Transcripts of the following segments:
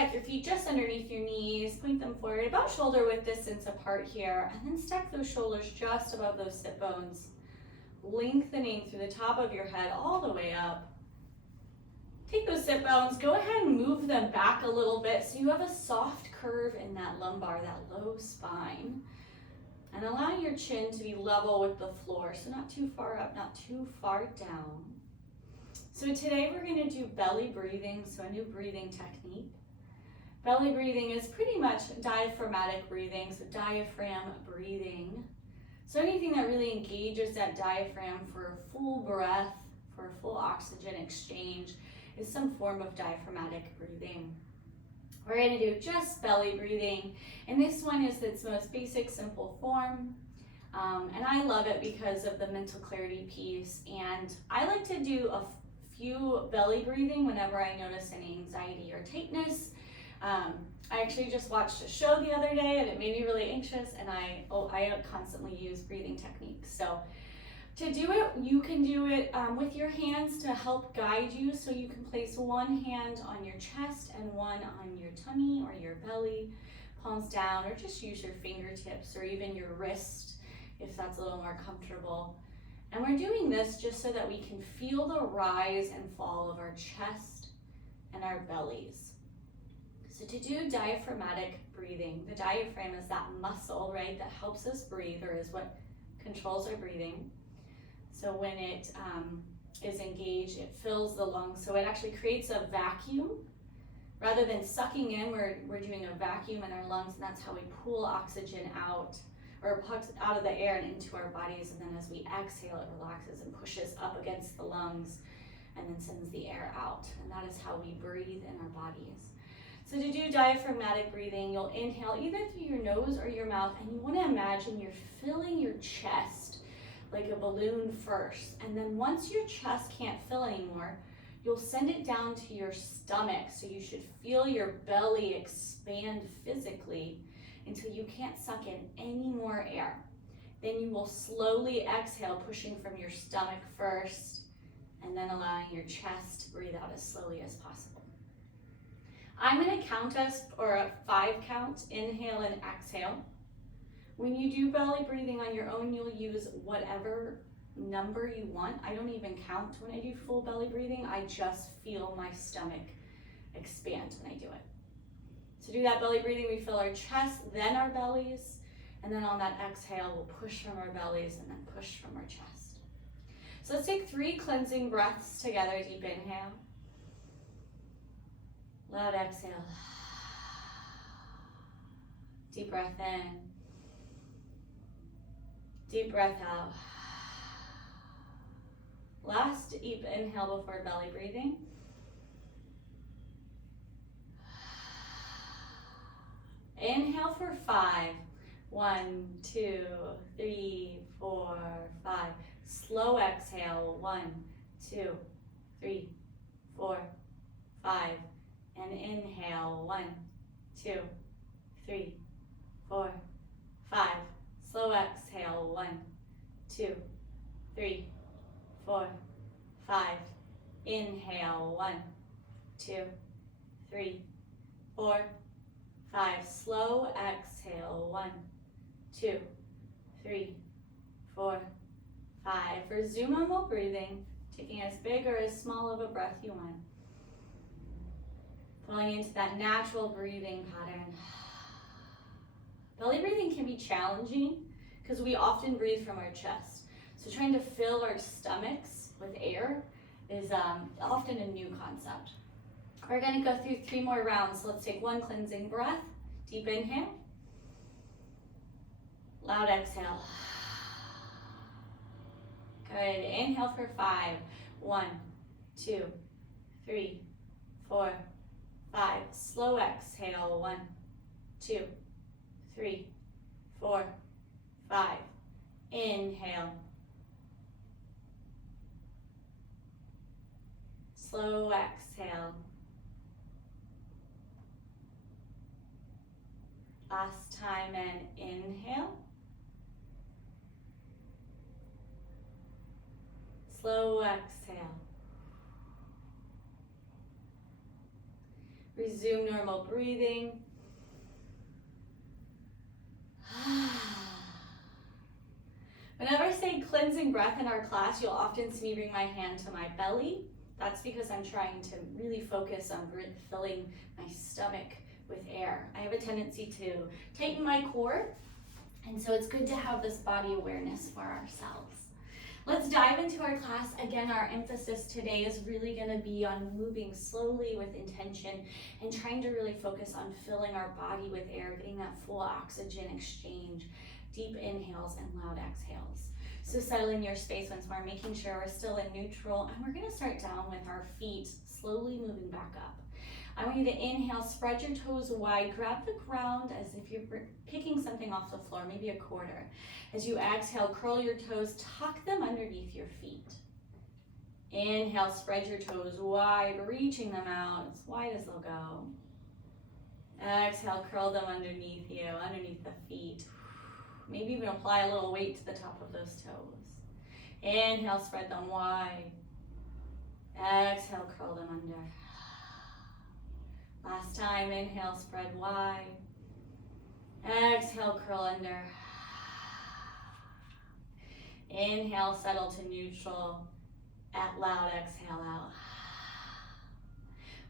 Stack your feet just underneath your knees, point them forward, about shoulder width distance apart here, and then stack those shoulders just above those sit bones, lengthening through the top of your head all the way up. Take those sit bones, go ahead and move them back a little bit so you have a soft curve in that lumbar, that low spine. And allow your chin to be level with the floor, so not too far up, not too far down. So today we're going to do belly breathing, so a new breathing technique. Belly breathing is pretty much diaphragmatic breathing, so diaphragm breathing. So anything that really engages that diaphragm for full breath, for full oxygen exchange, is some form of diaphragmatic breathing. We're going to do just belly breathing, and this one is its most basic, simple form. And I love it because of the mental clarity piece, and I like to do a few belly breathing whenever I notice any anxiety or tightness. I actually just watched a show the other day and it made me really anxious, and I constantly use breathing techniques. So to do it, you can do it with your hands to help guide you. So you can place one hand on your chest and one on your tummy or your belly, palms down, or just use your fingertips or even your wrist if that's a little more comfortable. And we're doing this just so that we can feel the rise and fall of our chest and our bellies. So to do diaphragmatic breathing, the diaphragm is that muscle, right, that helps us breathe, or is what controls our breathing. So when it is engaged, it fills the lungs. So it actually creates a vacuum. Rather than sucking in, we're doing a vacuum in our lungs, and that's how we pull oxygen out, or out of the air and into our bodies. And then as we exhale, it relaxes and pushes up against the lungs and then sends the air out. And that is how we breathe in our bodies. So to do diaphragmatic breathing, you'll inhale either through your nose or your mouth, and you want to imagine you're filling your chest like a balloon first. And then once your chest can't fill anymore, you'll send it down to your stomach. So you should feel your belly expand physically until you can't suck in any more air. Then you will slowly exhale, pushing from your stomach first, and then allowing your chest to breathe out as slowly as possible. I'm going to count us, or a 5 count, inhale and exhale. When you do belly breathing on your own, you'll use whatever number you want. I don't even count when I do full belly breathing. I just feel my stomach expand when I do it. To do that belly breathing, we fill our chest, then our bellies, and then on that exhale, we'll push from our bellies and then push from our chest. So let's take 3 cleansing breaths together. Deep inhale. Loud exhale. Deep breath in. Deep breath out. Last deep inhale before belly breathing. Inhale for 5. 1, 2, 3, 4, 5. Slow exhale. 1, 2, 3, 4, 5. And inhale. 1, 2, 3, 4, 5. Slow exhale. 1, 2, 3, 4, 5. Inhale. 1, 2, 3, 4, 5. Slow exhale. 1, 2, 3, 4, 5. Resume normal breathing, taking as big or as small of a breath you want. Falling into that natural breathing pattern. Belly breathing can be challenging because we often breathe from our chest. So trying to fill our stomachs with air is often a new concept. We're going to go through 3 more rounds. So let's take 1 cleansing breath. Deep inhale. Loud exhale. Good. Inhale for 5. 1, 2, 3, 4, 5. Slow exhale. 1, 2, 3, 4, 5. Inhale. Slow exhale. Last time, and inhale. Slow exhale. Resume normal breathing. Whenever I say cleansing breath in our class, you'll often see me bring my hand to my belly. That's because I'm trying to really focus on filling my stomach with air. I have a tendency to tighten my core, and so it's good to have this body awareness for ourselves. Let's dive into our class. Again, our emphasis today is really going to be on moving slowly with intention and trying to really focus on filling our body with air, getting that full oxygen exchange, deep inhales and loud exhales. So settle in your space once more, making sure we're still in neutral, and we're going to start down with our feet slowly moving back up. I want you to inhale, spread your toes wide, grab the ground as if you're picking something off the floor, maybe a quarter. As you exhale, curl your toes, tuck them underneath your feet. Inhale, spread your toes wide, reaching them out as wide as they'll go. Exhale, curl them underneath you, underneath the feet. Maybe even apply a little weight to the top of those toes. Inhale, spread them wide. Exhale, curl them under. Last time, inhale, spread wide. Exhale, curl under. Inhale, settle to neutral. At loud, exhale out.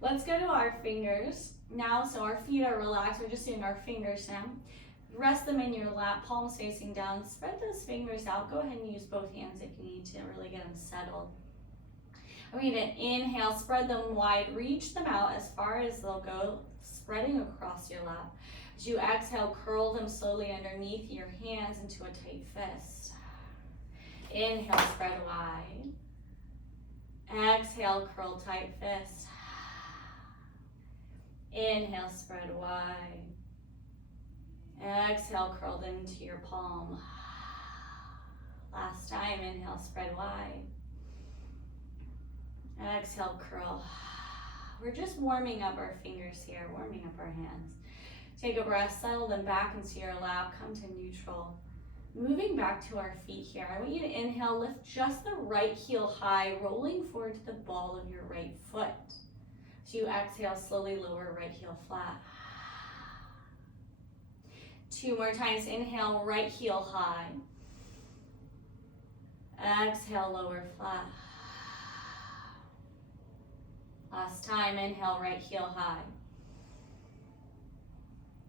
Let's go to our fingers now. So our feet are relaxed. We're just doing our fingers now. Rest them in your lap, palms facing down. Spread those fingers out. Go ahead and use both hands if you need to really get them settled. I'm going to inhale, spread them wide, reach them out as far as they'll go, spreading across your lap. As you exhale, curl them slowly underneath your hands into a tight fist. Inhale, spread wide. Exhale, curl tight fist. Inhale, spread wide. Exhale, curl them into your palm. Last time, inhale, spread wide. Exhale, curl. We're just warming up our fingers here, warming up our hands. Take a breath, settle them back into your lap, come to neutral. Moving back to our feet here, I want you to inhale, lift just the right heel high, rolling forward to the ball of your right foot. As you exhale, slowly lower right heel flat. 2 more times, inhale, right heel high. Exhale, lower flat. Last time, inhale, right heel high.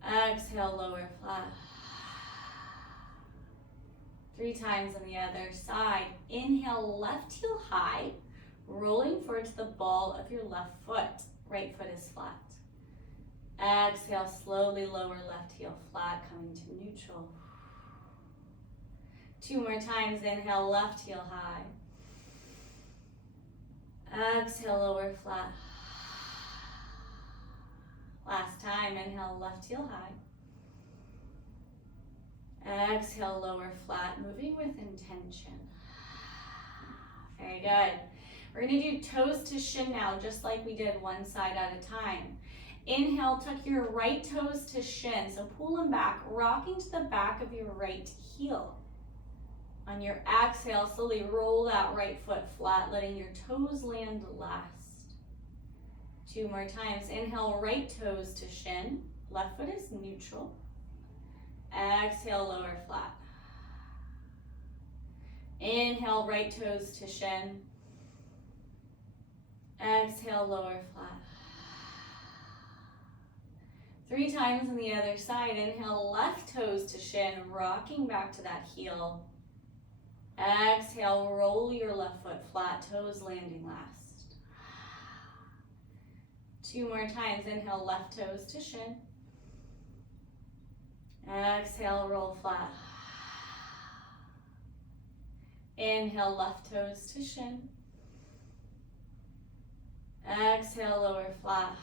Exhale, lower flat. 3 times on the other side. Inhale, left heel high, rolling forward to the ball of your left foot. Right foot is flat. Exhale, slowly lower left heel flat, coming to neutral. 2 more times, inhale, left heel high. Exhale, lower flat. Last time, inhale, left heel high. Exhale, lower flat, moving with intention. Very good. We're gonna do toes to shin now, just like we did one side at a time. Inhale, tuck your right toes to shin, so pull them back, rocking to the back of your right heel. On your exhale, slowly roll that right foot flat, letting your toes land last. 2 more times. Inhale, right toes to shin. Left foot is neutral. Exhale, lower flat. Inhale, right toes to shin. Exhale, lower flat. 3 times on the other side. Inhale, left toes to shin, rocking back to that heel. Exhale, roll your left foot flat, toes landing last. 2 more times. Inhale, left toes to shin. Exhale, roll flat. Inhale, left toes to shin. Exhale, lower flat.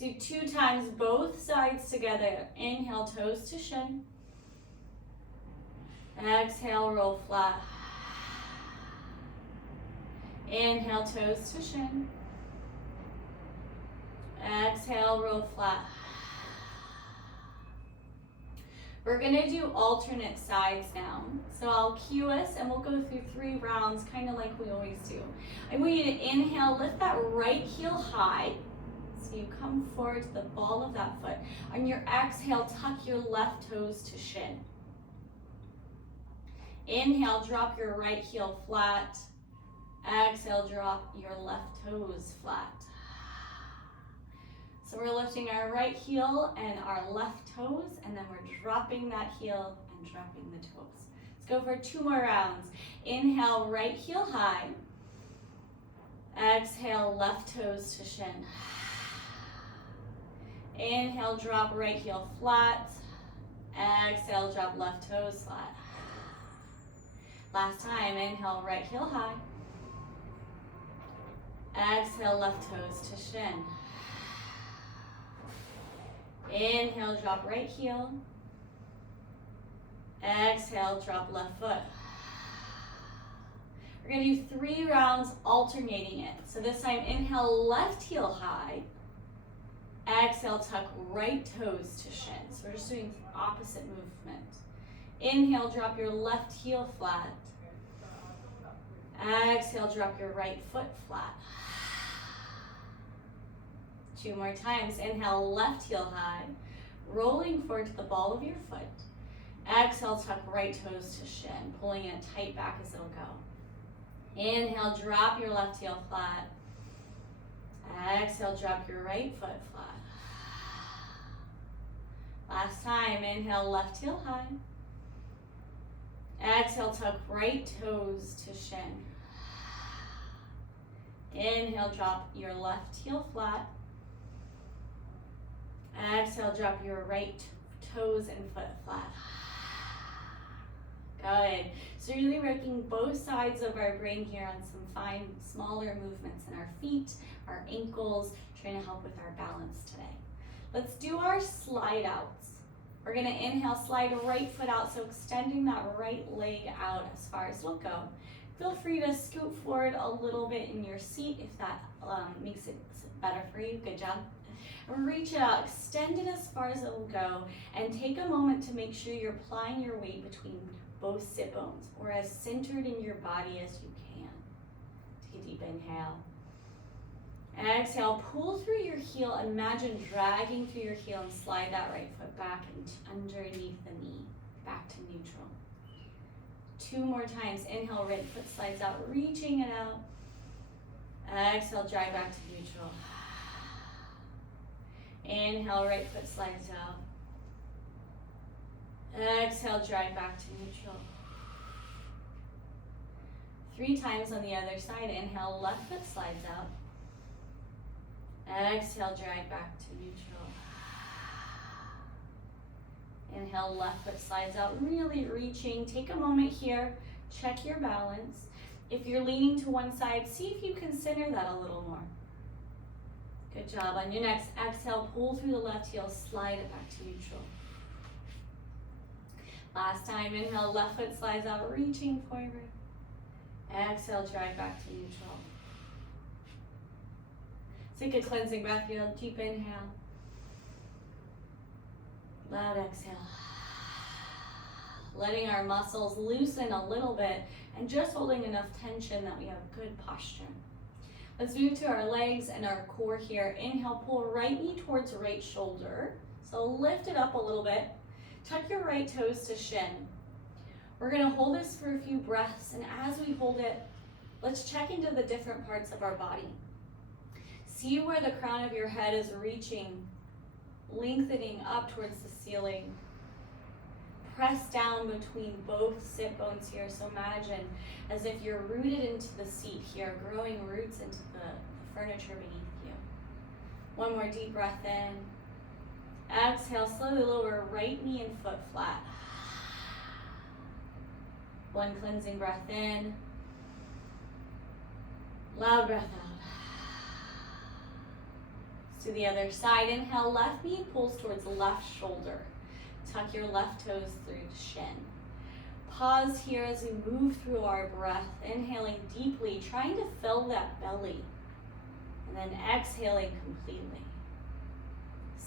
Let's do 2 times, both sides together. Inhale, toes to shin. Exhale, roll flat. Inhale, toes to shin. Exhale, roll flat. We're gonna do alternate sides now. So I'll cue us and we'll go through 3 rounds, kind of like we always do. I want you to inhale, lift that right heel high. So you come forward to the ball of that foot. On your exhale, tuck your left toes to shin. Inhale, drop your right heel flat. Exhale, drop your left toes flat. So we're lifting our right heel and our left toes, and then we're dropping that heel and dropping the toes. Let's go for 2 more rounds. Inhale, right heel high. Exhale, left toes to shin. Inhale, drop right heel flat. Exhale, drop left toes flat. Last time, inhale, right heel high. Exhale, left toes to shin. Inhale, drop right heel. Exhale, drop left foot. We're gonna do 3 rounds alternating it. So this time, inhale, left heel high. Exhale, tuck right toes to shin. So we're just doing opposite movement. Inhale, drop your left heel flat. Exhale, drop your right foot flat. 2 more times. Inhale, left heel high, rolling forward to the ball of your foot. Exhale, tuck right toes to shin, pulling it tight back as it'll go. Inhale, drop your left heel flat. Exhale, drop your right foot flat. Last time, inhale, left heel high. Exhale, tuck right toes to shin. Inhale, drop your left heel flat. Exhale, drop your right toes and foot flat. Good. So really working both sides of our brain here on some fine, smaller movements in our feet, our ankles, trying to help with our balance today. Let's do our slide outs. We're gonna inhale, slide right foot out, so extending that right leg out as far as it'll go. Feel free to scoot forward a little bit in your seat if that makes it better for you. Good job. Reach it out, extend it as far as it'll go, and take a moment to make sure you're applying your weight between both sit bones, or as centered in your body as you can. Take a deep inhale. And exhale, pull through your heel. Imagine dragging through your heel and slide that right foot back and underneath the knee, back to neutral. 2 more times. Inhale, right foot slides out, reaching it out. Exhale, drag back to neutral. Inhale, right foot slides out. Exhale, drag back to neutral. 3 times on the other side. Inhale, left foot slides out. Exhale, drag back to neutral. Inhale, left foot slides out, really reaching. Take a moment here, check your balance. If you're leaning to one side, see if you can center that a little more. Good job. On your next exhale, pull through the left heel, slide it back to neutral. Last time, inhale, left foot slides out, reaching forward. Exhale, drag back to neutral. Take a cleansing breath here, deep inhale. Loud exhale. Letting our muscles loosen a little bit and just holding enough tension that we have good posture. Let's move to our legs and our core here. Inhale, pull right knee towards right shoulder. So lift it up a little bit. Tuck your right toes to shin. We're gonna hold this for a few breaths, and as we hold it, let's check into the different parts of our body. See where the crown of your head is reaching, lengthening up towards the ceiling. Press down between both sit bones here. So imagine as if you're rooted into the seat here, growing roots into the furniture beneath you. 1 more deep breath in. Exhale, slowly lower right knee and foot flat. 1 cleansing breath in. Loud breath out. To the other side. Inhale, left knee pulls towards the left shoulder. Tuck your left toes through to shin. Pause here as we move through our breath, inhaling deeply, trying to fill that belly, and then exhaling completely.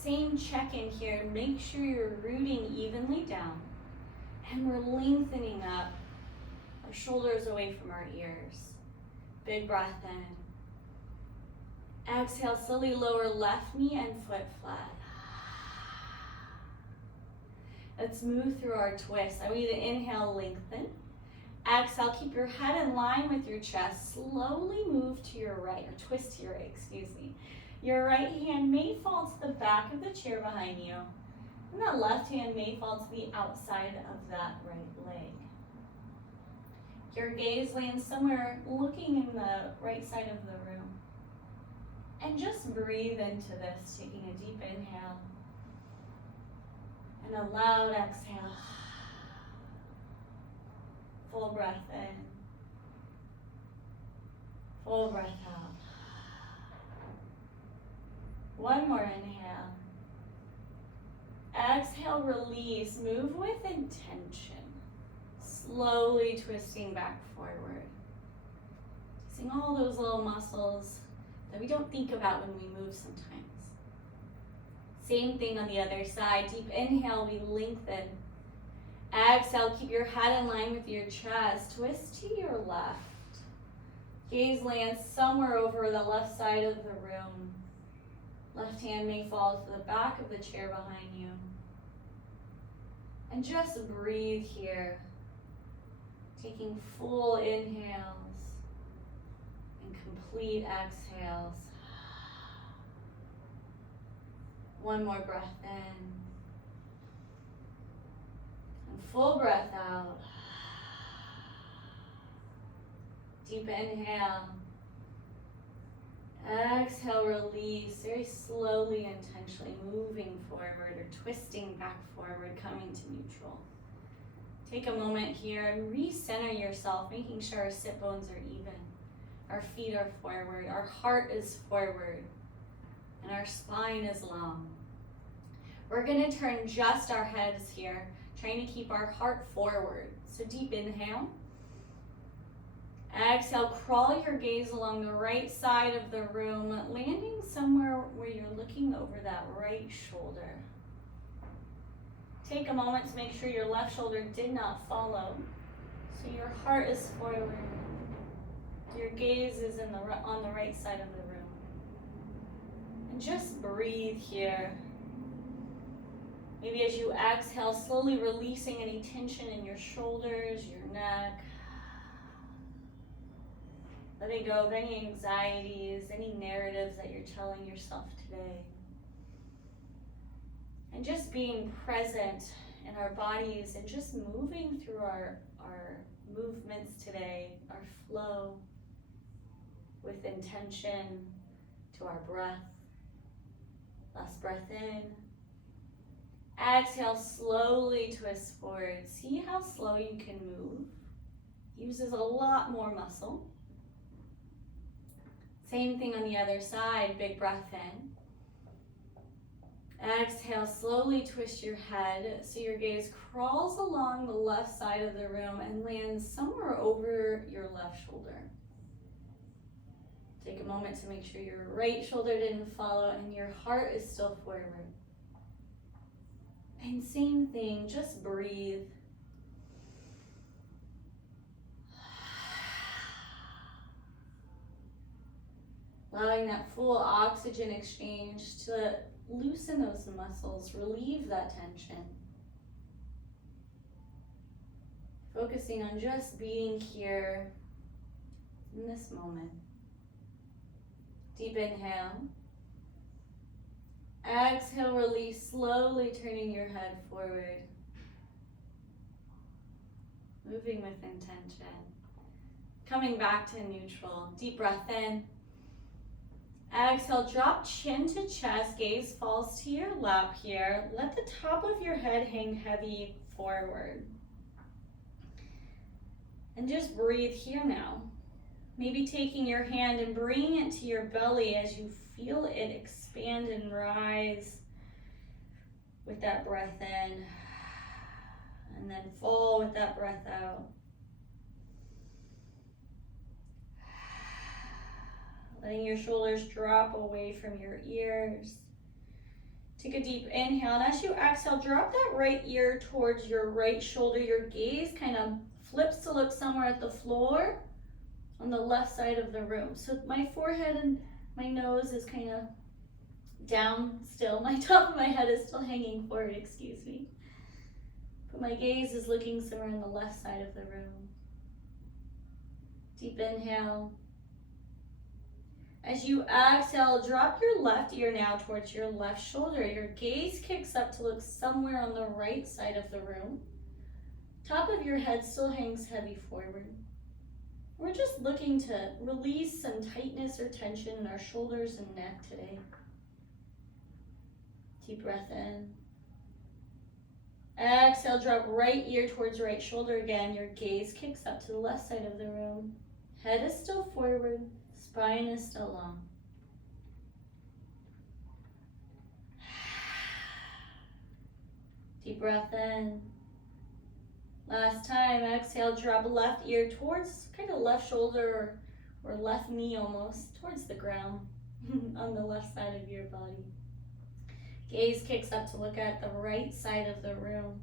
Same check-in here. Make sure you're rooting evenly down. And we're lengthening up our shoulders away from our ears. Big breath in. Exhale, slowly lower left knee and foot flat. Let's move through our twist. I want you to inhale, lengthen. Exhale, keep your head in line with your chest. Slowly move to your right, or twist to your right, excuse me. Your right hand may fall to the back of the chair behind you, and that left hand may fall to the outside of that right leg. Your gaze lands somewhere looking in the right side of the room. And just breathe into this, taking a deep inhale and a loud exhale. Full breath in. Full breath out. One more inhale. Exhale, release. Move with intention. Slowly twisting back forward. Using all those little muscles that we don't think about when we move sometimes. Same thing on the other side. Deep inhale, we lengthen. Exhale, keep your head in line with your chest. Twist to your left. Gaze lands somewhere over the left side of the room. Left hand may fall to the back of the chair behind you. And just breathe here. Taking full inhales and complete exhales. One more breath in. And full breath out. Deep inhale. Exhale, release. Very slowly, intentionally moving forward or twisting back forward, coming to neutral. Take a moment here and recenter yourself, making sure our sit bones are even. Our feet are forward, our heart is forward, and our spine is long. We're gonna turn just our heads here, trying to keep our heart forward. So deep inhale. Exhale, crawl your gaze along the right side of the room, landing somewhere where you're looking over that right shoulder. Take a moment to make sure your left shoulder did not follow, so your heart is forward. Your gaze is on the right side of the room. And just breathe here. Maybe as you exhale, slowly releasing any tension in your shoulders, your neck. Letting go of any anxieties, any narratives that you're telling yourself today. And just being present in our bodies and just moving through our movements today, our flow with intention to our breath. Last breath in. Exhale, slowly twist forward. See how slow you can move. Uses a lot more muscle. Same thing on the other side, big breath in. Exhale, slowly twist your head so your gaze crawls along the left side of the room and lands somewhere over your left shoulder. Take a moment to make sure your right shoulder didn't follow and your heart is still forward. And same thing, just breathe. Allowing that full oxygen exchange to loosen those muscles, relieve that tension. Focusing on just being here in this moment. Deep inhale. Exhale, release, slowly turning your head forward. Moving with intention. Coming back to neutral. Deep breath in. Exhale, drop chin to chest, gaze falls to your lap here. Let the top of your head hang heavy forward. And just breathe here now. Maybe taking your hand and bringing it to your belly as you feel it expand and rise with that breath in. And then fall with that breath out. Letting your shoulders drop away from your ears. Take a deep inhale, and as you exhale, drop that right ear towards your right shoulder. Your gaze kind of flips to look somewhere at the floor on the left side of the room. So my forehead and my nose is kind of down still. My top of my head is still hanging forward, excuse me. But my gaze is looking somewhere on the left side of the room. Deep inhale. As you exhale, drop your left ear now towards your left shoulder. Your gaze kicks up to look somewhere on the right side of the room. Top of your head still hangs heavy forward. We're just looking to release some tightness or tension in our shoulders and neck today. Deep breath in. Exhale, drop right ear towards right shoulder again. Your gaze kicks up to the left side of the room. Head is still forward. Spine is still long. Deep breath in. Last time, exhale, drop left ear towards kind of left shoulder or left knee almost, towards the ground on the left side of your body. Gaze kicks up to look at the right side of the room.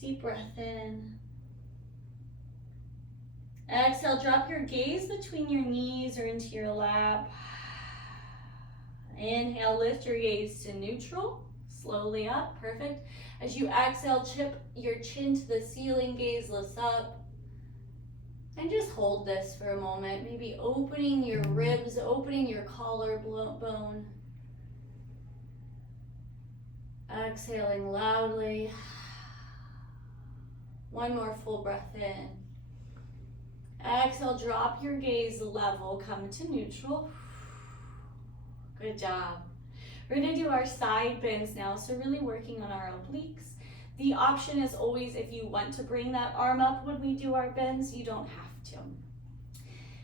Deep breath in. Exhale, drop your gaze between your knees or into your lap. Inhale, lift your gaze to neutral. Slowly up, perfect. As you exhale, chip your chin to the ceiling, gaze lifts up. And just hold this for a moment, maybe opening your ribs, opening your collarbone. Exhaling loudly. One more full breath in. Exhale, drop your gaze level, come to neutral. Good job. We're gonna do our side bends now, so really working on our obliques. The option is always, if you want to bring that arm up when we do our bends, you don't have to.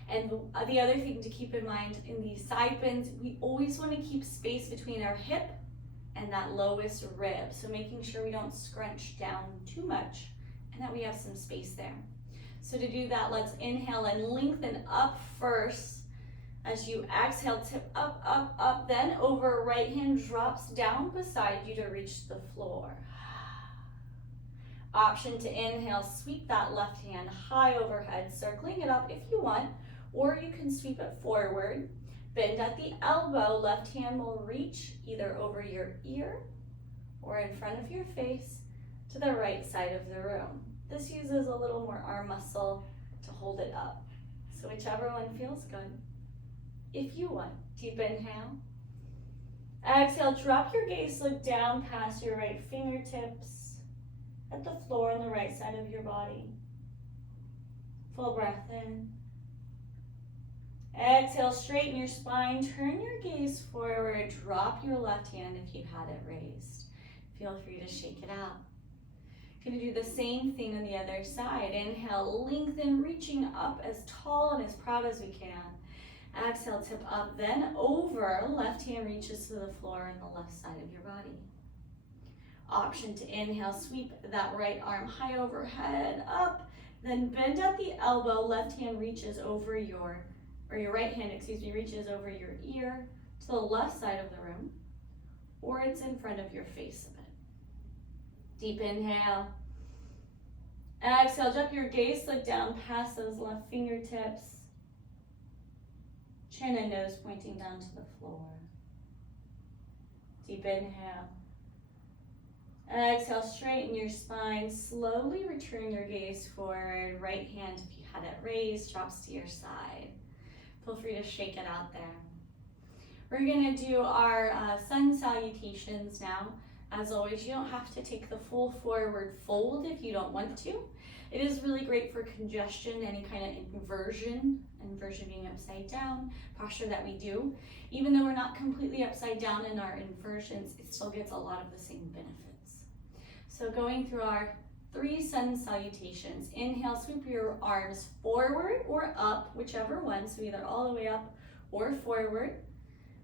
And the other thing to keep in mind in these side bends, we always wanna keep space between our hip and that lowest rib. So making sure we don't scrunch down too much and that we have some space there. So to do that, let's inhale and lengthen up first. As you exhale, tip up, up, up, then over, right hand drops down beside you to reach the floor. Option to inhale, sweep that left hand high overhead, circling it up if you want, or you can sweep it forward. Bend at the elbow, left hand will reach either over your ear or in front of your face to the right side of the room. This uses a little more arm muscle to hold it up. So whichever one feels good. If you want, deep inhale. Exhale, drop your gaze, look down past your right fingertips at the floor on the right side of your body. Full breath in. Exhale, straighten your spine, turn your gaze forward, drop your left hand if you've had it raised. Feel free to shake it out. Gonna do the same thing on the other side. Inhale, lengthen, reaching up as tall and as proud as we can. Exhale, tip up, then over. Left hand reaches to the floor on the left side of your body. Option to inhale, sweep that right arm high overhead, up, then bend at the elbow. Left hand reaches over your right hand, reaches over your ear to the left side of the room, or it's in front of your face a bit. Deep inhale. Exhale, drop your gaze, look down past those left fingertips. Chin and nose pointing down to the floor. Deep inhale. Exhale, straighten your spine. Slowly return your gaze forward. Right hand, if you had it raised, drops to your side. Feel free to shake it out there. We're gonna do our sun salutations now. As always, you don't have to take the full forward fold if you don't want to. It is really great for congestion, any kind of inversion being upside down, posture that we do. Even though we're not completely upside down in our inversions, it still gets a lot of the same benefits. So going through our 3 sun salutations. Inhale, sweep your arms forward or up, whichever one, so either all the way up or forward.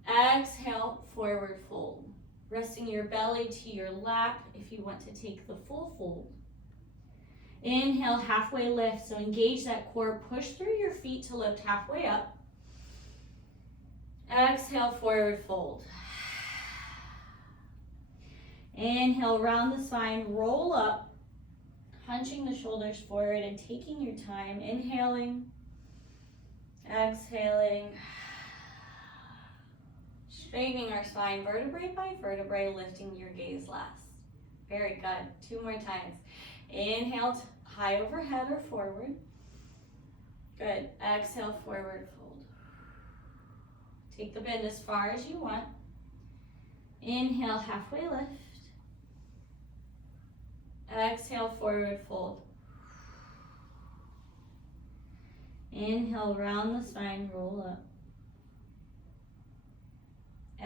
Exhale, forward fold. Resting your belly to your lap if you want to take the full fold. Inhale, halfway lift, so engage that core, push through your feet to lift halfway up. Exhale, forward fold. Inhale, round the spine, roll up, hunching the shoulders forward and taking your time. Inhaling, exhaling, straightening our spine vertebrae by vertebrae, lifting your gaze last. Very good. 2 more times. Inhale, high overhead or forward. Good. Exhale, forward fold. Take the bend as far as you want. Inhale, halfway lift. Exhale, forward fold. Inhale, round the spine, roll up.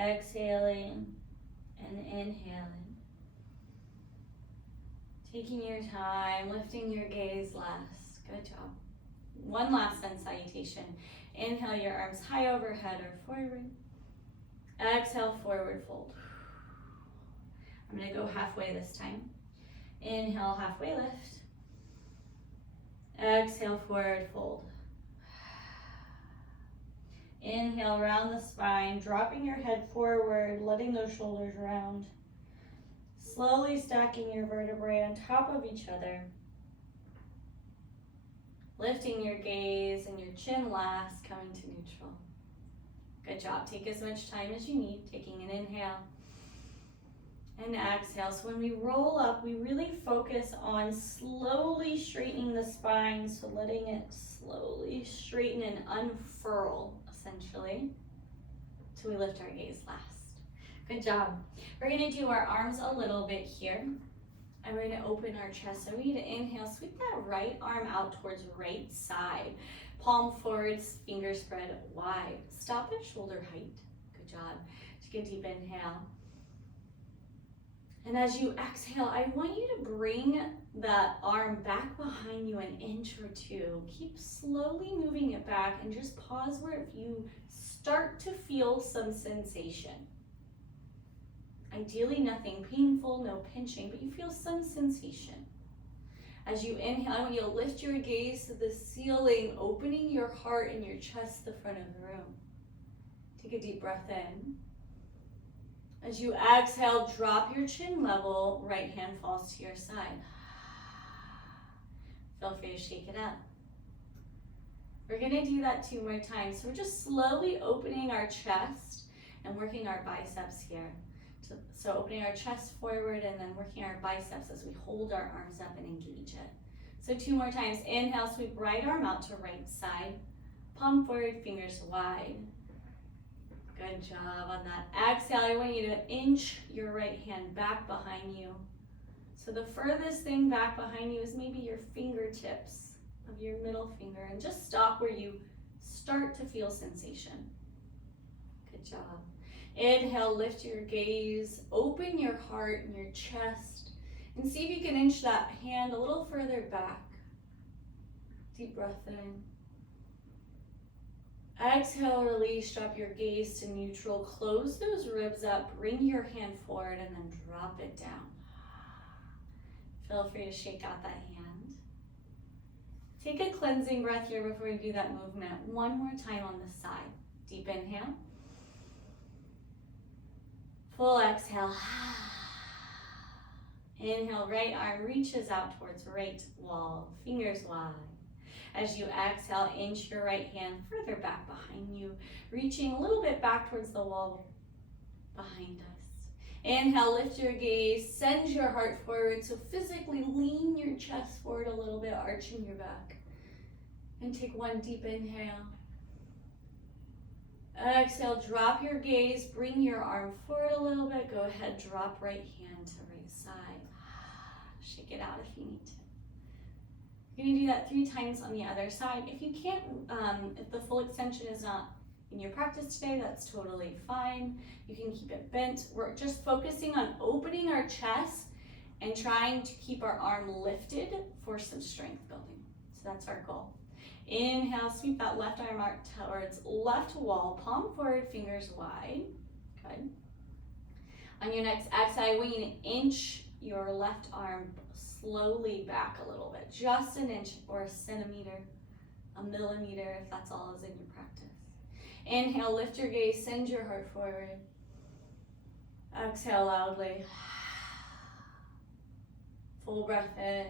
Exhaling and inhaling. Taking your time, lifting your gaze last. Good job. One last sun salutation. Inhale, your arms high overhead or forward. Exhale, forward fold. I'm going to go halfway this time. Inhale, halfway lift. Exhale, forward fold. Inhale, round the spine, dropping your head forward, letting those shoulders round. Slowly stacking your vertebrae on top of each other. Lifting your gaze and your chin last, coming to neutral. Good job. Take as much time as you need, taking an inhale and exhale. So when we roll up, we really focus on slowly straightening the spine, so letting it slowly straighten and unfurl, essentially, till we lift our gaze last. Good job. We're going to do our arms a little bit here. And we're going to open our chest. So we need to inhale, sweep that right arm out towards right side. Palm forwards, fingers spread wide. Stop at shoulder height. Good job. Take a deep inhale. And as you exhale, I want you to bring that arm back behind you an inch or two. Keep slowly moving it back and just pause where if you start to feel some sensation. Ideally nothing painful, no pinching, but you feel some sensation. As you inhale, I want you to lift your gaze to the ceiling, opening your heart and your chest to the front of the room. Take a deep breath in. As you exhale, drop your chin level, right hand falls to your side. Feel free to shake it up. We're gonna do that 2 more times. So we're just slowly opening our chest and working our biceps here. So opening our chest forward and then working our biceps as we hold our arms up and engage it. So 2 more times. Inhale, sweep right arm out to right side. Palm forward, fingers wide. Good job on that. Exhale, I want you to inch your right hand back behind you. So the furthest thing back behind you is maybe your fingertips of your middle finger, and just stop where you start to feel sensation. Good job. Inhale, lift your gaze, open your heart and your chest, and see if you can inch that hand a little further back. Deep breath in. Exhale, release, drop your gaze to neutral. Close those ribs up, bring your hand forward, and then drop it down. Feel free to shake out that hand. Take a cleansing breath here before we do that movement. 1 more time on this side. Deep inhale. Full exhale. Inhale, right arm reaches out towards right wall, fingers wide. As you exhale, inch your right hand further back behind you, reaching a little bit back towards the wall behind us. Inhale, lift your gaze, send your heart forward, so physically lean your chest forward a little bit, arching your back. And take 1 deep inhale. Exhale, drop your gaze, bring your arm forward a little bit. Go ahead, drop right hand to right side. Shake it out if you need to. You're going to do that 3 times on the other side. If you can't, if the full extension is not in your practice today, that's totally fine. You can keep it bent. We're just focusing on opening our chest and trying to keep our arm lifted for some strength building. So that's our goal. Inhale, sweep that left arm out towards left wall, palm forward, fingers wide. Good. On your next exhale, I want you to inch your left arm slowly back a little bit, just an inch or a centimeter, a millimeter, if that's all is in your practice. Inhale, lift your gaze, send your heart forward. Exhale loudly. Full breath in.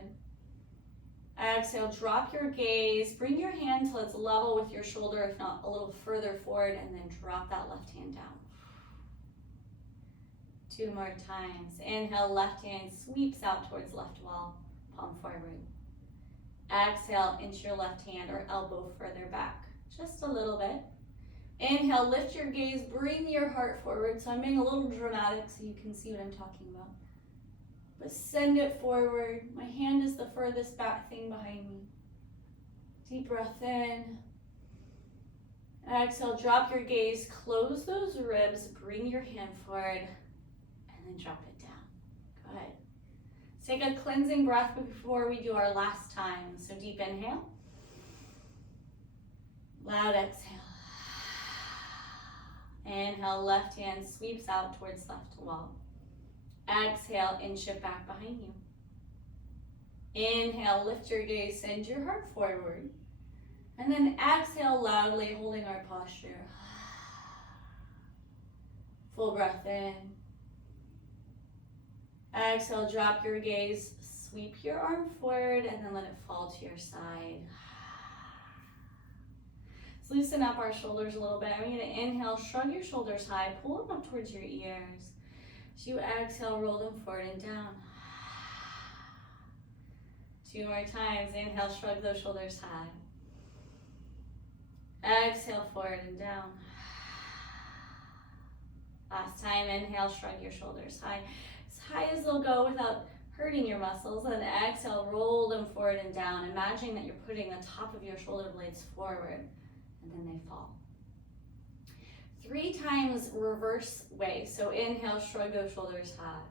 Exhale, drop your gaze. Bring your hand till it's level with your shoulder, if not a little further forward, and then drop that left hand down. 2 more times. Inhale, left hand sweeps out towards left wall, palm forward. Exhale, inch your left hand or elbow further back, just a little bit. Inhale, lift your gaze, bring your heart forward. So I'm being a little dramatic so you can see what I'm talking about. But send it forward. My hand is the furthest back thing behind me. Deep breath in. Exhale, drop your gaze, close those ribs, bring your hand forward, and then drop it down. Good. Let's take a cleansing breath before we do our last time. So deep inhale. Loud exhale. Inhale, left hand sweeps out towards left wall. Exhale, inch it back behind you. Inhale, lift your gaze, send your heart forward. And then exhale loudly, holding our posture. Full breath in. Exhale, drop your gaze, sweep your arm forward, and then let it fall to your side. Let's loosen up our shoulders a little bit. I'm going to inhale, shrug your shoulders high, pull them up towards your ears. As you exhale, roll them forward and down. 2 more times. Inhale, shrug those shoulders high. Exhale, forward and down. Last time, inhale, shrug your shoulders high. As high as they'll go without hurting your muscles. And exhale, roll them forward and down. Imagine that you're putting the top of your shoulder blades forward, and then they fall. 3 times reverse way. So inhale, shrug those shoulders high.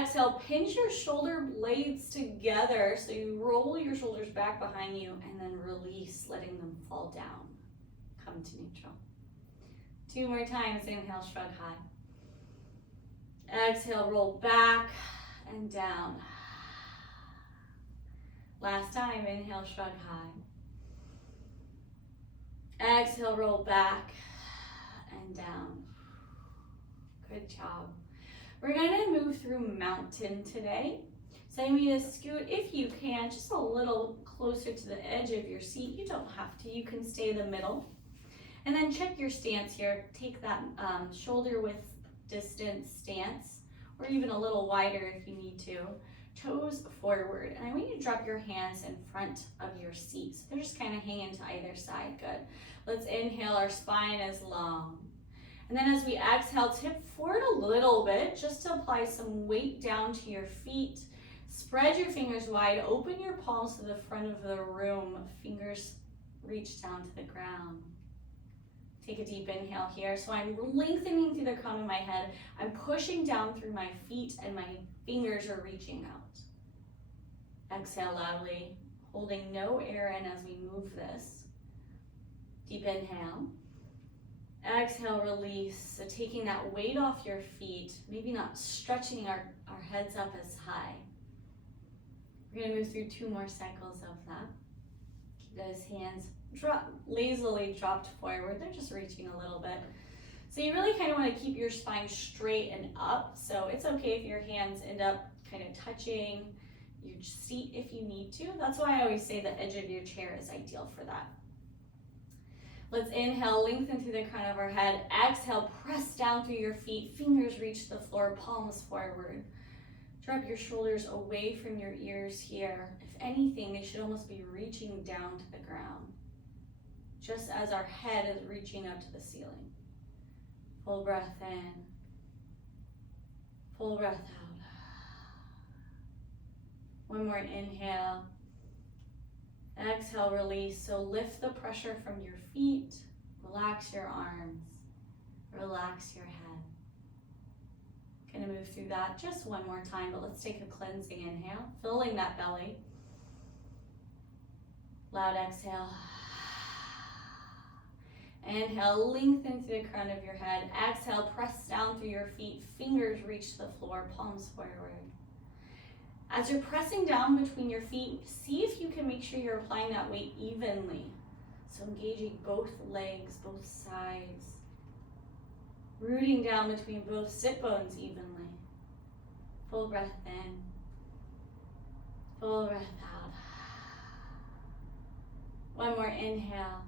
Exhale, pinch your shoulder blades together. So you roll your shoulders back behind you and then release, letting them fall down. Come to neutral. 2 more times. Inhale, shrug high. Exhale, roll back and down. Last time. Inhale, shrug high. Exhale, roll back and down. Good job. We're going to move through mountain today. So I'm going to scoot, if you can, just a little closer to the edge of your seat. You don't have to. You can stay in the middle. And then check your stance here. Take that shoulder width distance stance, or even a little wider if you need to. Toes forward. And I want you to drop your hands in front of your seat. So they're just kind of hanging to either side. Good. Let's inhale. Our spine is long. And then as we exhale, tip forward a little bit just to apply some weight down to your feet. Spread your fingers wide. Open your palms to the front of the room. Fingers reach down to the ground. Take a deep inhale here. So I'm lengthening through the crown of my head. I'm pushing down through my feet and my fingers are reaching out. Exhale loudly, holding no air in as we move this. Deep inhale. Exhale, release. So taking that weight off your feet, maybe not stretching our heads up as high. We're going to move through 2 more cycles of that. Keep those hands lazily dropped forward. They're just reaching a little bit. So you really kind of want to keep your spine straight and up. So it's okay if your hands end up kind of touching your seat if you need to. That's why I always say the edge of your chair is ideal for that. Let's inhale, lengthen through the crown of our head. Exhale, press down through your feet. Fingers reach the floor, palms forward. Drop your shoulders away from your ears here. If anything, they should almost be reaching down to the ground, just as our head is reaching up to the ceiling. Full breath in. Full breath out. One more inhale. Exhale, release. So lift the pressure from your feet. Relax your arms. Relax your head. Gonna move through that just one more time, but let's take a cleansing inhale, filling that belly. Loud exhale. Inhale, lengthen through the crown of your head. Exhale, press down through your feet. Fingers reach the floor, palms forward. As you're pressing down between your feet, see if you can make sure you're applying that weight evenly. So engaging both legs, both sides. Rooting down between both sit bones evenly. Full breath in. Full breath out. One more inhale.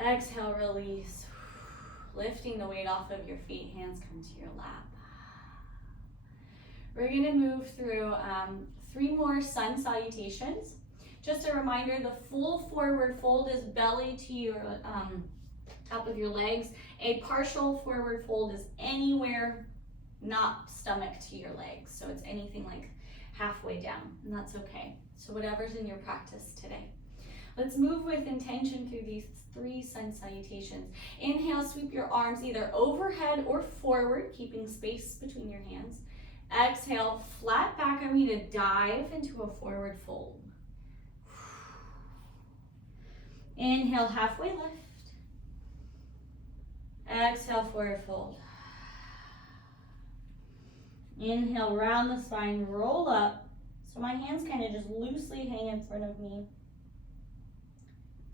Exhale, release. Lifting the weight off of your feet, hands come to your lap. We're gonna move through 3 more sun salutations. Just a reminder, the full forward fold is belly to your top of your legs. A partial forward fold is anywhere not stomach to your legs. So it's anything like halfway down, and that's okay. So whatever's in your practice today. Let's move with intention through these 3 sun salutations. Inhale, sweep your arms either overhead or forward, keeping space between your hands. Exhale, flat back. I'm going to dive into a forward fold. Inhale, halfway lift. Exhale, forward fold. Inhale, round the spine, roll up. So my hands kind of just loosely hang in front of me.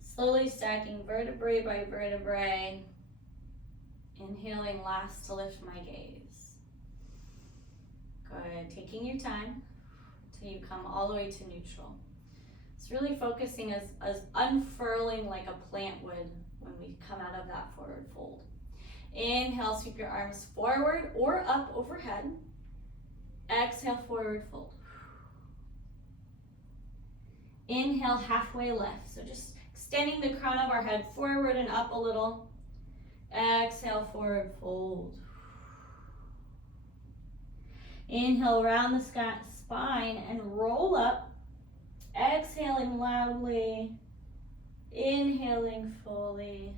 Slowly stacking vertebrae by vertebrae. Inhaling last to lift my gaze. Good, taking your time until you come all the way to neutral. It's really focusing as unfurling like a plant would when we come out of that forward fold. Inhale, sweep your arms forward or up overhead. Exhale, forward fold. Inhale, halfway lift. So just extending the crown of our head forward and up a little. Exhale, forward fold. Inhale, round the spine and roll up. Exhaling loudly. Inhaling fully.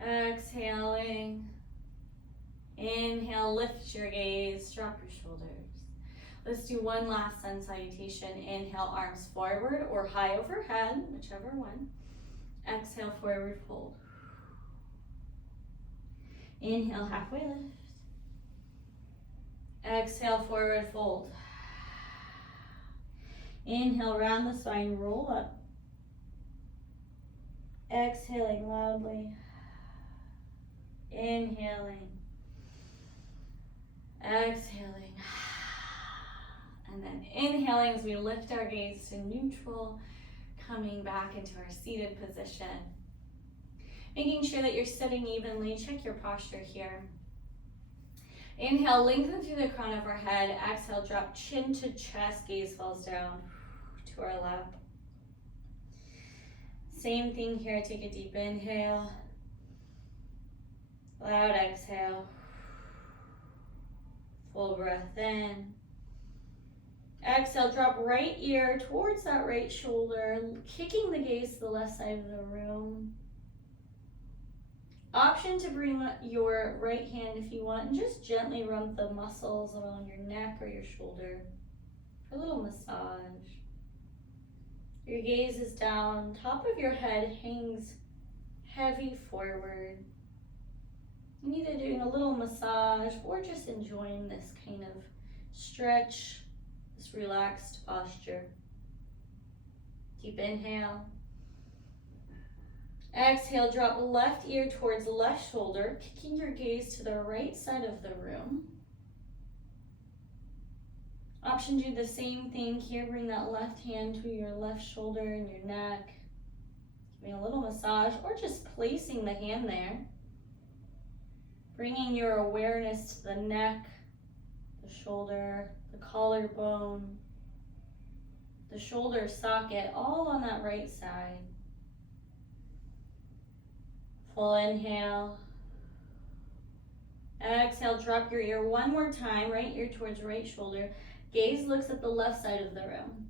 Exhaling. Inhale, lift your gaze, drop your shoulders. Let's do one last sun salutation. Inhale, arms forward or high overhead, whichever one. Exhale, forward fold. Inhale, halfway lift. Exhale, forward fold. Inhale, round the spine, roll up. Exhaling loudly. Inhaling. Exhaling. And then inhaling as we lift our gaze to neutral, coming back into our seated position. Making sure that you're sitting evenly. Check your posture here. Inhale, lengthen through the crown of our head. Exhale, drop chin to chest, gaze falls down to our lap. Same thing here, take a deep inhale. Loud exhale. Full breath in. Exhale, drop right ear towards that right shoulder, kicking the gaze to the left side of the room. Option to bring your right hand if you want and just gently rub the muscles around your neck or your shoulder for a little massage. Your gaze is down, top of your head hangs heavy forward. You're either doing a little massage or just enjoying this kind of stretch, this relaxed posture. Deep inhale. Exhale, drop left ear towards left shoulder, kicking your gaze to the right side of the room. Option, do the same thing here. Bring that left hand to your left shoulder and your neck. Giving a little massage or just placing the hand there. Bringing your awareness to the neck, the shoulder, the collarbone, the shoulder socket, all on that right side. Full inhale. Exhale, drop your ear one more time, right ear towards right shoulder. Gaze looks at the left side of the room.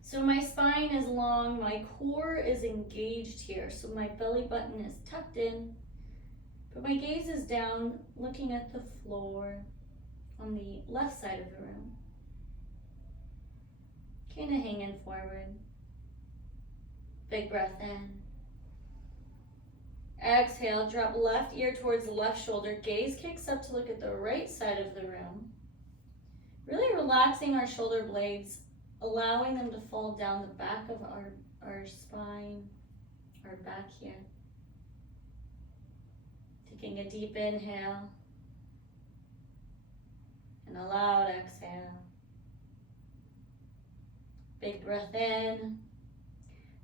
So my spine is long, my core is engaged here, so my belly button is tucked in, but my gaze is down, looking at the floor on the left side of the room. Kind of hanging forward. Big breath in. Exhale, drop left ear towards the left shoulder. Gaze kicks up to look at the right side of the room. Really relaxing our shoulder blades, allowing them to fall down the back of our spine, our back here. Taking a deep inhale and a loud exhale. Big breath in.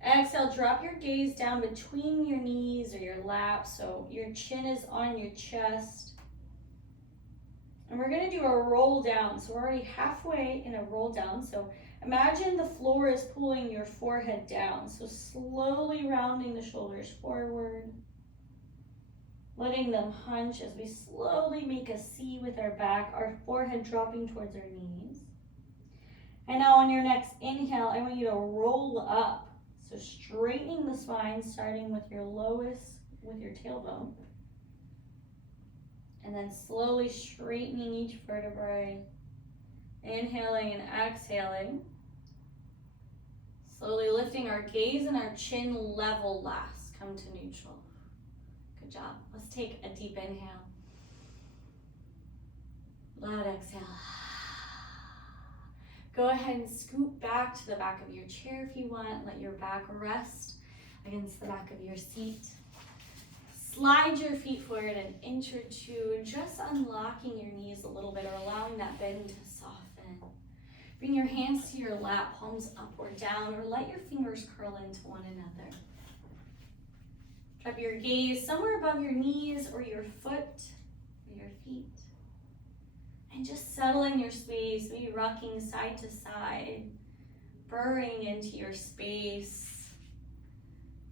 Exhale, drop your gaze down between your knees or your lap so your chin is on your chest. And we're gonna do a roll down. So we're already halfway in a roll down. So imagine the floor is pulling your forehead down. So slowly rounding the shoulders forward, letting them hunch as we slowly make a C with our back, our forehead dropping towards our knees. And now on your next inhale, I want you to roll up. So straightening the spine, starting with your lowest, with your tailbone. And then slowly straightening each vertebrae. Inhaling and exhaling. Slowly lifting our gaze and our chin level last. Come to neutral. Good job. Let's take a deep inhale. Loud exhale. Go ahead and scoot back to the back of your chair if you want. Let your back rest against the back of your seat. Slide your feet forward an inch or two, just unlocking your knees a little bit or allowing that bend to soften. Bring your hands to your lap, palms up or down, or let your fingers curl into one another. Drop your gaze somewhere above your knees or your foot or your feet. And just settle in your space, maybe rocking side to side, burrowing into your space.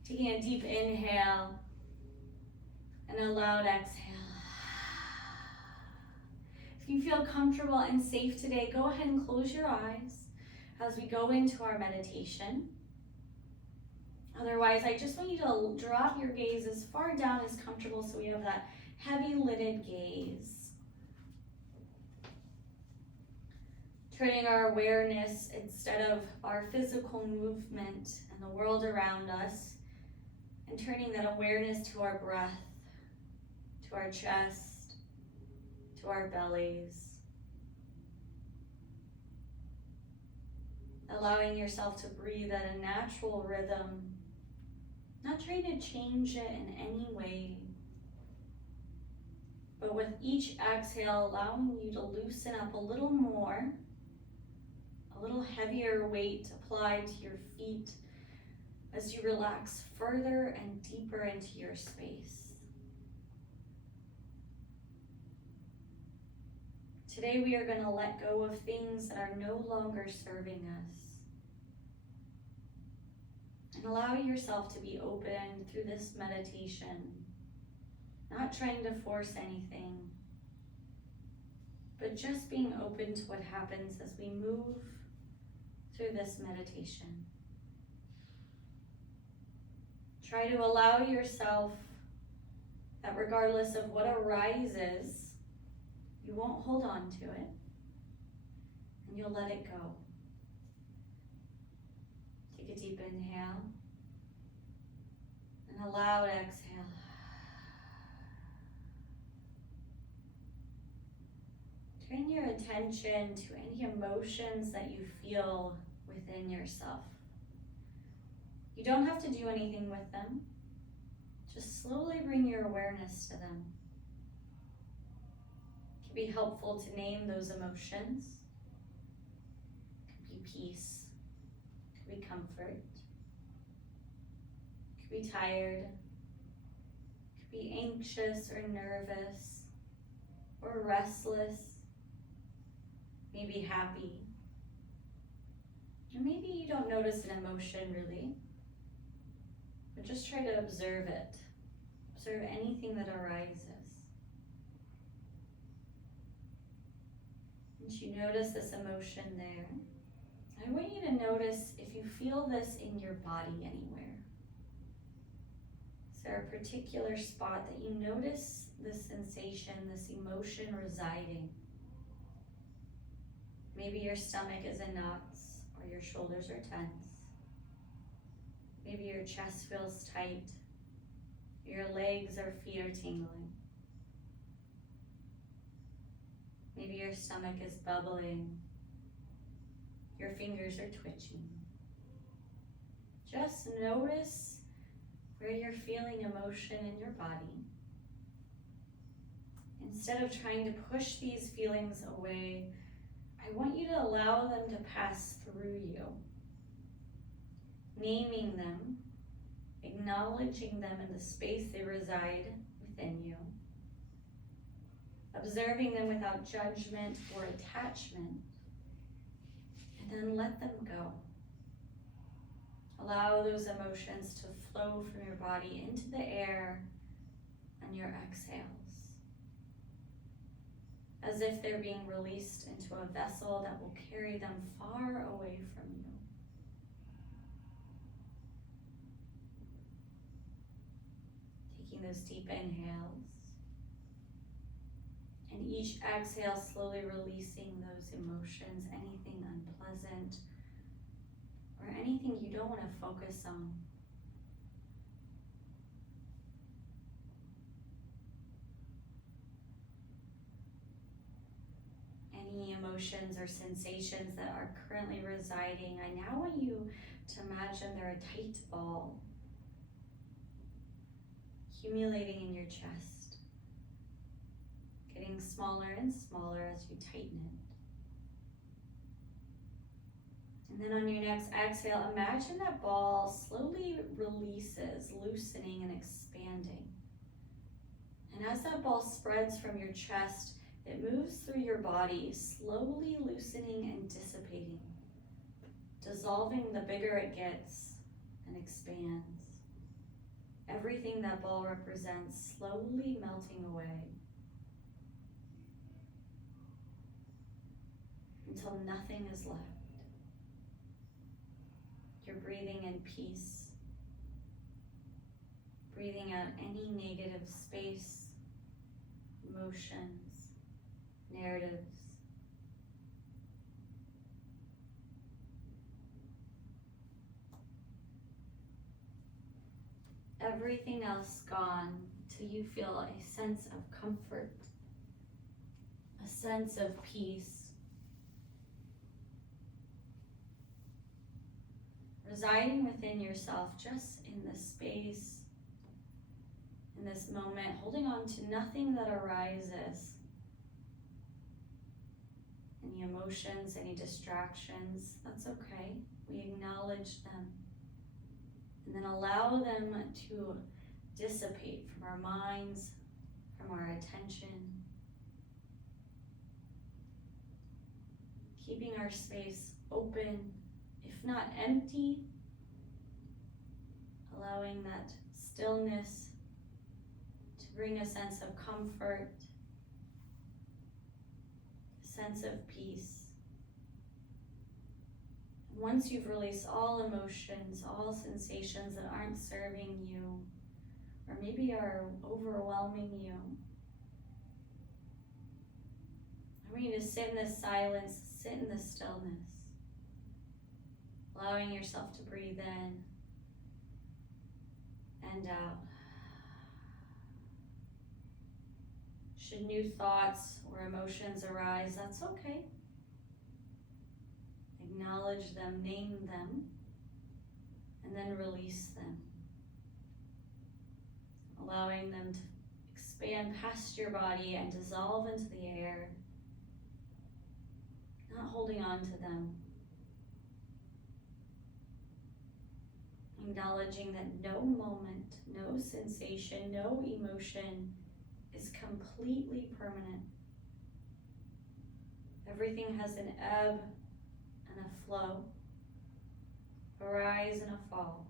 Taking a deep inhale and a loud exhale. If you feel comfortable and safe today, go ahead and close your eyes as we go into our meditation. Otherwise, I just want you to drop your gaze as far down as comfortable so we have that heavy lidded gaze. Turning our awareness instead of our physical movement and the world around us, and turning that awareness to our breath, to our chest, to our bellies. Allowing yourself to breathe at a natural rhythm, not trying to change it in any way, but with each exhale, allowing you to loosen up a little more, a little heavier weight applied to your feet as you relax further and deeper into your space. Today we are going to let go of things that are no longer serving us. And allow yourself to be open through this meditation, not trying to force anything, but just being open to what happens as we move through this meditation. Try to allow yourself that regardless of what arises, you won't hold on to it, and you'll let it go. Take a deep inhale and a loud exhale. Turn your attention to any emotions that you feel within yourself. You don't have to do anything with them. Just slowly bring your awareness to them. It can be helpful to name those emotions. It could be peace. It could be comfort. It could be tired. It could be anxious or nervous or restless. Maybe happy. Or maybe you don't notice an emotion really, but just try to observe it. Observe anything that arises. Once you notice this emotion there, I want you to notice if you feel this in your body anywhere. Is there a particular spot that you notice this sensation, this emotion residing? Maybe your stomach is in knots or your shoulders are tense. Maybe your chest feels tight. Your legs or feet are tingling. Maybe your stomach is bubbling. Your fingers are twitching. Just notice where you're feeling emotion in your body. Instead of trying to push these feelings away, I want you to allow them to pass through you. naming them, acknowledging them in the space they reside within you, observing them without judgment or attachment, and then let them go. Allow those emotions to flow from your body into the air on your exhales, as if they're being released into a vessel that will carry them far away from you. Taking those deep inhales, and each exhale slowly releasing those emotions, anything unpleasant or anything you don't want to focus on. Any emotions or sensations that are currently residing, I now want you to imagine they're a tight ball accumulating in your chest, getting smaller and smaller as you tighten it. And then on your next exhale, imagine that ball slowly releases, loosening and expanding. And as that ball spreads from your chest, it moves through your body, slowly loosening and dissipating, dissolving the bigger it gets and expands. Everything that ball represents slowly melting away until nothing is left. You're breathing in peace, breathing out any negative space, emotions, narratives. Everything else gone till you feel a sense of comfort, a sense of peace, residing within yourself, just in this space, in this moment, holding on to nothing that arises. Any emotions, any distractions, that's okay. We acknowledge them. And then allow them to dissipate from our minds, from our attention. Keeping our space open, if not empty, allowing that stillness to bring a sense of comfort, a sense of peace. Once you've released all emotions, all sensations that aren't serving you, or maybe are overwhelming you, I want you to sit in this silence, sit in this stillness, allowing yourself to breathe in and out. Should new thoughts or emotions arise, that's okay. Acknowledge them, name them, and then release them. Allowing them to expand past your body and dissolve into the air. Not holding on to them. Acknowledging that no moment, no sensation, no emotion is completely permanent. Everything has an ebb and a flow, a rise and a fall.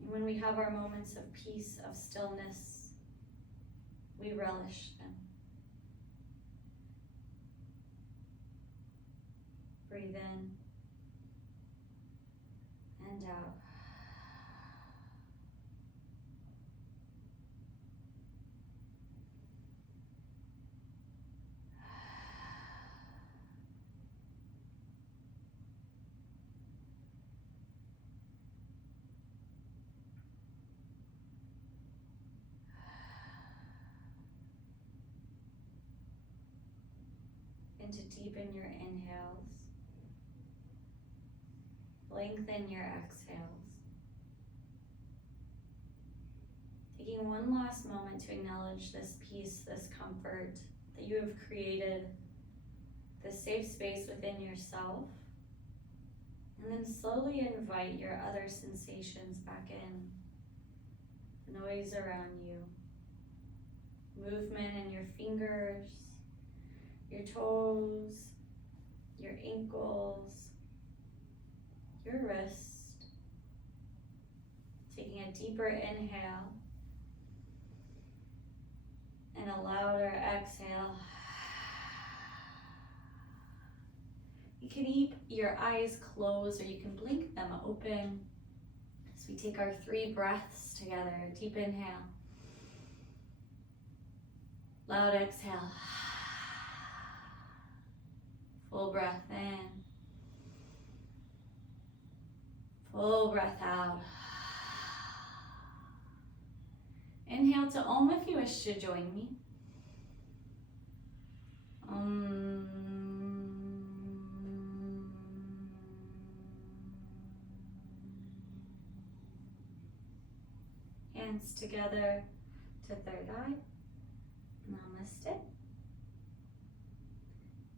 And when we have our moments of peace, of stillness, we relish them. Breathe in and out. And to deepen your inhales, lengthen your exhales. Taking one last moment to acknowledge this peace, this comfort that you have created, this safe space within yourself, And then slowly invite your other sensations back in. The noise around you. Movement in your fingers, your toes, your ankles, your wrist. Taking a deeper inhale and a louder exhale. You can keep your eyes closed or you can blink them open as we take our 3 breaths together. Deep inhale. Loud exhale. Full breath in. Full breath out. Inhale to Om if you wish to join me. Om. Hands together to third eye.